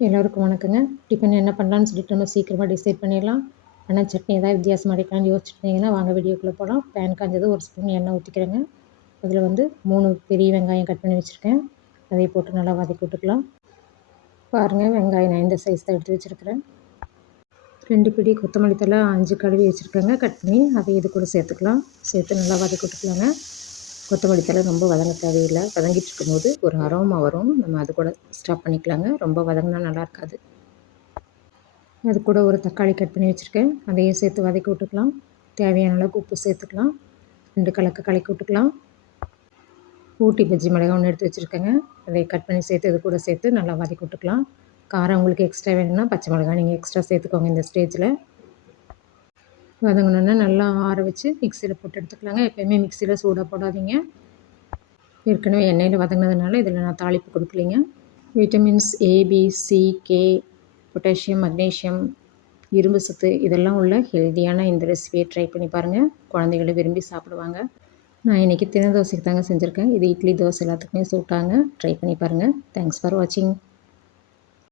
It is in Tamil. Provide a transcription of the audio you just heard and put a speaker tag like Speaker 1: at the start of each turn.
Speaker 1: எல்லோருக்கும் வணக்கங்க. டிஃபன் என்ன பண்ணலான்னு சொல்லிட்டு நம்ம சீக்கிரமாக டிசைட் பண்ணிடலாம். ஆனால் சட்னி ஏதாவது வித்தியாசமாக அடிக்கலாம்னு யோசிச்சுருந்தீங்கன்னா வாங்க வீடியோக்குள்ளே போகலாம் பேன் காஞ்சது ஒரு ஸ்பூன் எண்ணெய் ஊற்றிக்கிறேங்க அதில் வந்து மூணு பெரிய வெங்காயம் கட் பண்ணி வச்சுருக்கேன். அதை போட்டு நல்லா வதக்கி விட்டுக்கலாம். பாருங்கள் வெங்காயம் நான் இந்த சைஸ் தான் எடுத்து வச்சுருக்கிறேன். ரெண்டு பிடி கொத்தமல்லி தலை அஞ்சு கழுவி வச்சுருக்கேங்க கட் பண்ணி அதை இது கூட சேர்த்துக்கலாம். சேர்த்து நல்லா வதக்கி விட்டுக்கலாங்க. கொத்தமல்லி தலை ரொம்ப வதங்க தேவையில்லை. வதங்கிட்டு இருக்கும்போது ஒரு அரோமா வரும். நம்ம அது கூட ஸ்டாப் பண்ணிக்கலாங்க. ரொம்ப வதங்கினா நல்லா இருக்காது. அது கூட ஒரு தக்காளி கட் பண்ணி வச்சுருக்கேன். அதையும் சேர்த்து வதக்கி விட்டுக்கலாம். தேவையான அளவுக்கு உப்பு சேர்த்துக்கலாம். ரெண்டு கலக்கு கலக்கி விட்டுக்கலாம். ஊட்டி பஜ்ஜி மிளகாய் ஒன்று எடுத்து வச்சுருக்கேங்க. அதை கட் பண்ணி சேர்த்து இது கூட சேர்த்து நல்லா வதக்கி விட்டுக்கலாம். காரம் உங்களுக்கு எக்ஸ்ட்ரா வேணும்னா பச்சை மிளகாய் நீங்கள் எக்ஸ்ட்ரா சேர்த்துக்கோங்க இந்த ஸ்டேஜில் வதங்கினோன்னா நல்லா ஆற வச்சு மிக்சியில் போட்டு எடுத்துக்கலாங்க. எப்போயுமே மிக்சியில் சூடாக போடாதீங்க. ஏற்கனவே எண்ணெயில் வதங்கினதுனால இதில் நான் தாளிப்பு கொடுக்கலிங்க. Vitamins A B C K potassium magnesium இரும்பு சத்து இதெல்லாம் உள்ள ஹெல்த்தியான இந்த ரெசிபியை ட்ரை பண்ணி பாருங்கள் குழந்தைகளை விரும்பி சாப்பிடுவாங்க. நான் இன்றைக்கி தின தோசைக்கு தாங்க செஞ்சுருக்கேன். இது இட்லி தோசை எல்லாத்துக்குமே சூட்டாங்க. ட்ரை பண்ணி பாருங்கள் தேங்க்ஸ் ஃபார் வாட்சிங்